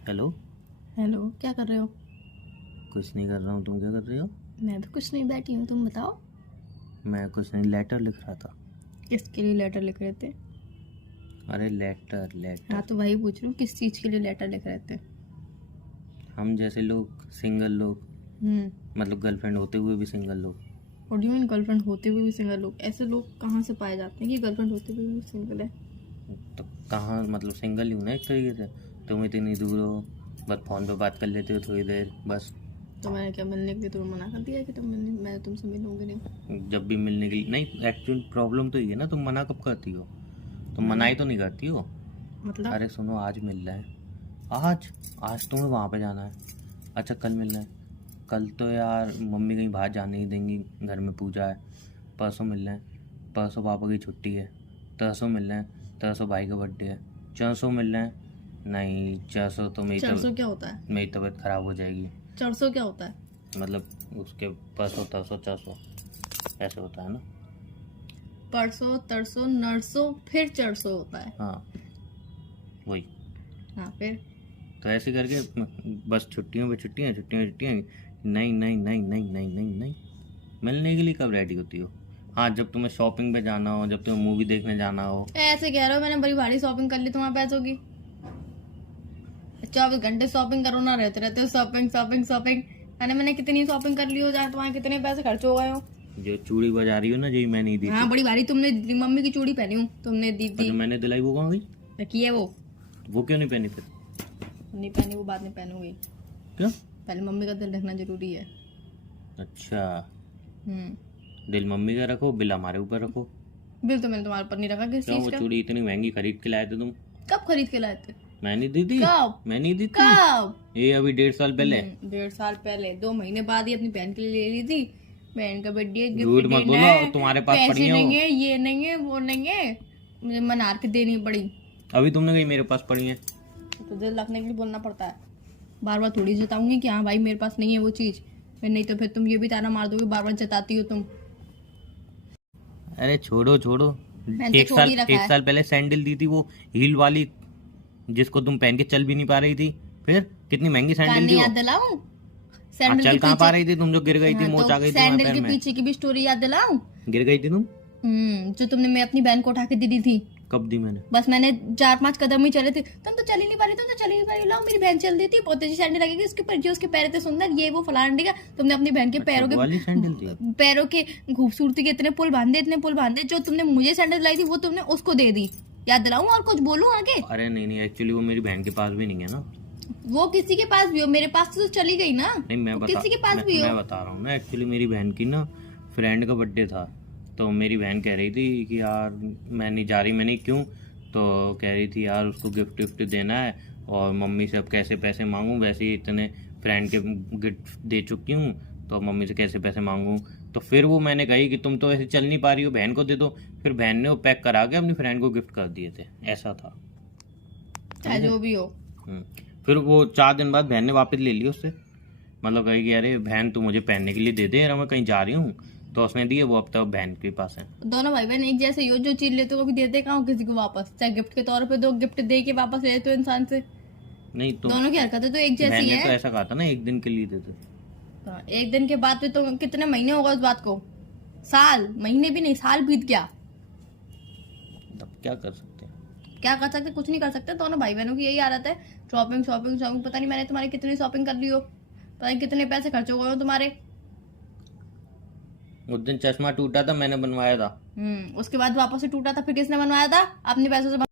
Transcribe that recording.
Hello. Hello, क्या कर रहे हो? कुछ नहीं कर रहा हूँ, तुम क्या कर रही हो? मैं भी कुछ नहीं, बैठी हूँ। तुम बताओ। मैं कुछ नहीं, लेटर लिख रहा था। किसके लिए लेटर लिख रहे थे? अरे लेटर हाँ, लेटर। तो वही पूछ रही हूँ, किस चीज़ के लिए लेटर लिख रहे थे? हम जैसे लोग, सिंगल लोग, मतलब गर्लफ्रेंड होते हुए भी सिंगल लोग। और डू मीन गर्लफ्रेंड होते हुए भी सिंगल लोग? ऐसे लोग कहाँ से पाए जाते हैं कि गर्लफ्रेंड होते हुए भी सिंगल है? तो कहाँ, मतलब सिंगल ही हूँ ना एक तरीके से। तुम इतनी दूर हो, बस फ़ोन पे बात कर लेते हो थोड़ी देर बस। तो मैंने क्या मिलने के लिए तुम्हें मना कर दिया कि मैं तुमसे मिलूंगी नहीं? जब भी मिलने के लिए नहीं, एक्चुअल प्रॉब्लम तो ये है ना, तुम मना कब करती हो? तुम मनाही तो नहीं करती हो। मतलब अरे सुनो, आज मिल रहा है। आज आज तुम्हें वहाँ पे जाना है। अच्छा कल मिलना है। कल तो यार मम्मी कहीं बाहर जाने नहीं देंगी, घर में पूजा है। परसों मिलना है। परसों पापा की छुट्टी है। तरसों मिलना है। तरसों भाई का बर्थडे है। चौसों मिलना है। नहीं, चौसों तो चरसों क्या होता है? मेरी तबीयत खराब हो जाएगी। चरसों क्या होता है? मतलब उसके परसों तरसों चौसों ऐसे होता है ना। परसों, तरसों, नरसों, फिर चरसों होता है। हाँ वही। हाँ, फिर? तो ऐसे करके बस छुट्टियों पे छुट्टियाँ, छुट्टियाँ छुट्टियाँ। नहीं नहीं नहीं नहीं नहीं नहीं नहीं। मिलने के लिए कब रेडी होती हो? हाँ, जब तुम्हें शॉपिंग पे जाना हो, जब तुम्हें मूवी देखने जाना हो। ऐसे कह रहे हो मैंने बड़ी भारी शॉपिंग कर ली तुम्हारे पैसों की? 24 घंटे शॉपिंग करो ना, रहते रहते हो शॉपिंग शॉपिंग शॉपिंग। मैंने कितनी शॉपिंग कर ली हो, जहाँ तुम्हारे कितने पैसे खर्च हो गए हो? जो चूड़ी बजा रही हो ना, जो मैं नहीं दी हाँ, थी। बड़ी भारी तुमने दी थी, मम्मी की चूड़ी पहनी हूँ, तुमने दी और थी। जो मैंने दिलाई वो कहाँ गई? रखी है वो? वो क्यों नहीं पहनी फिर? नहीं पहनी, वो बाद में पहनूंगी। क्यों? पहले मम्मी का दिल रखना जरूरी है। अच्छा, हम्म। दिल मम्मी का रखो, बिल हमारे ऊपर रखो। बिल तो मैंने तुम्हारे ऊपर नहीं रखा किस क्यों? चीज वो का? चूड़ी इतनी महंगी खरीद के लाए थे तुम। कब खरीद के लाए थे? मैं नहीं दी थी। कब? मैं नहीं दी थी। कब? ये अभी 1.5 साल पहले। 1.5 साल पहले? 2 महीने बाद ही अपनी बहन के लिए ले ली थी। बहन का बर्थडे, झूठ गिफ्ट मत देना बोलो, है, तुम्हारे पास पड़ी पैसे है नहीं वो। है, ये नहीं है, वो नहीं है, मुझे मना के देनी पड़ी। अभी तुमने कही मेरे पास पड़ी है। तो दिल रखने के लिए बोलना पड़ता है। बार बार थोड़ी जताऊंगी कि हाँ भाई मेरे पास नहीं है वो चीज। मैं नहीं तो फिर तुम ये भी ताना मार दोगे, बार बार जताती हो तुम। अरे छोड़ो छोड़ो। मैंने तो छोड़ ही रखा एक है। साल पहले सैंडल दी थी, वो हील वाली, जिसको तुम पहन के चल भी नहीं पा रही थी। फिर कितनी महंगी सैंडल कहानी थी वो। याद दिलाऊं? हाँ, सैंडल चल के कहाँ पा पीछे। रही थी तुम, जो गिर गई थी, हाँ, मोच आ तो गई थी तुम्हारे सैंडल पैर के में। पीछे की भी स्टोरी याद दिलाऊं? गिर गई थी तुम। जो तुमने मैं अपनी बहन को उठा के दे दी थी। कब दी मैंने? बस मैंने 4-5 कदम ही चले थे, तुम तो चल ही नहीं पा रही, तुम तो चल ही नहीं पा रही, लाओ मेरी बहन चल देती, बहुत अच्छी सैंडल लगेगी उसके ऊपर, जो उसके पैर थे सुंदर, ये वो फलाना ढिका। तुमने अपनी बहन के अच्छा, पैरों वो वाली सैंडल थी। के पैरों के खूबसूरती के इतने पुल बांधे, इतने पुल बांधे। जो तुमने मुझे सैंडल लाई थी वो तुमने उसको दे दी। याद दिलाऊं और कुछ बोलूं आगे? अरे नहीं नहीं, एक्चुअली वो मेरी बहन के पास भी नहीं है ना। वो किसी के पास भी हो, मेरे पास तो चली गई ना। नहीं, वो किसी के पास भी हो। मैं बता रहा हूँ ना, एक्चुअली मेरी बहन की ना फ्रेंड का बर्थडे था। तो मेरी बहन कह रही थी कि यार मैं नहीं जा रही। मैंने क्यों? तो कह रही थी यार उसको गिफ्ट विफ्ट देना है, और मम्मी से अब कैसे पैसे मांगूं, वैसे ही इतने फ्रेंड के गिफ्ट दे चुकी हूँ, तो मम्मी से कैसे पैसे मांगूं। तो फिर वो मैंने कही कि तुम तो ऐसे चल नहीं पा रही हो, बहन को दे दो। फिर बहन ने वो पैक करा के अपनी फ्रेंड को गिफ्ट कर दिए थे, ऐसा था। चाहे जो भी हो। फिर वो 4 दिन बाद बहन ने वापस ले ली उससे। मतलब कही कि अरे बहन तू मुझे पहनने के लिए दे दे यार, मैं कहीं जा रही हूँ। तो उसने दिए, वो अब तक बहन के पास है। दोनों भाई बहन एक जैसे ही हो, जो चीज लेते हो कभी देते कहाँ हो किसी को वापस? चाहे गिफ्ट के तौर पे दो, गिफ्ट दे के वापस ले लेते हो इंसान से। नहीं तो दोनों की हरकतें तो एक बहन जैसी ने तो है। ऐसा कहा था ना, एक दिन के लिए दे दे। हाँ, एक दिन के बाद भी तो कितने महीने होगा उस बात को? साल? महीने भी नहीं, साल बीत गया। तब क्या कर सकते हैं? क्या कर सकते? कुछ नहीं कर सकते। दोनों भाई बहनों की यही आदत है, शॉपिंग शॉपिंग शॉपिंग। पता नहीं मैंने तुम्हारी कितनी शॉपिंग कर ली हो, पता नहीं कितने पैसे खर्च हो गए हो तुम्हारे। उस दिन चश्मा टूटा था, मैंने बनवाया था। उसके बाद वापस से टूटा था, फिर किसने बनवाया था? अपने पैसों से